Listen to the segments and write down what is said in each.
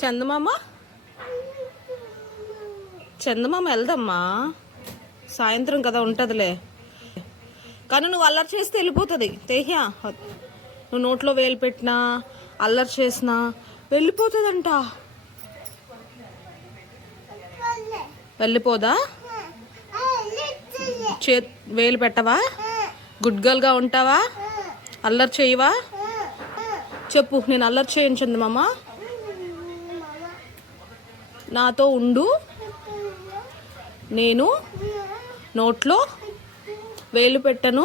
చందమామ చందమామ వెళ్దమ్మా, సాయంత్రం కదా ఉంటుందిలే. కానీ నువ్వు అల్లరి చేస్తే వెళ్ళిపోతుంది తేహ్యా. నువ్వు నోట్లో వేలు పెట్టినా అల్లరి చేసినా వెళ్ళిపోతుందంట. వెళ్ళిపోదా? వేలు పెట్టవా? గుడ్ గర్ల్గా ఉంటావా? అల్లరి చేయవా? చెప్పు, నేను అల్లరి చేయను చందమామ. నాతో ఉండు, నేను నోట్లో వేలు పెట్టను,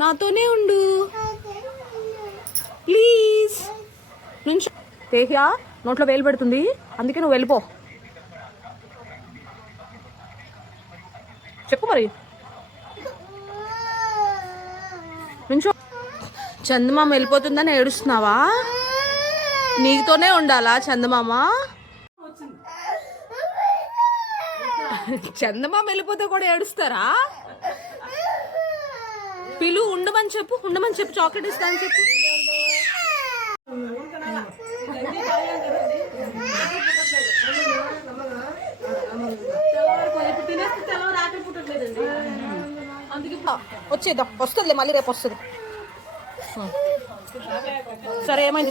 నాతోనే ఉండు ప్లీజ్. నుంచి తేహ్యా నోట్లో వేలు పెడుతుంది, అందుకే నువ్వు వెళ్ళిపో. చెప్పు మరి. నుంచో. చందమామ వెళ్ళిపోతుందని ఏడుస్తున్నావా? నీతోనే ఉండాలా చందమామ? చందమామ వెళ్ళిపోతే కూడా ఏడుస్తారా? పిలు, ఉండమని చెప్పు, ఉండమని చెప్పు, చాక్లెట్ ఇస్తానని చెప్పు. వచ్చేద్దాం, వస్తుందిలే, మళ్ళీ రేపు వస్తుంది. సరే, ఏమైంది చెప్పు.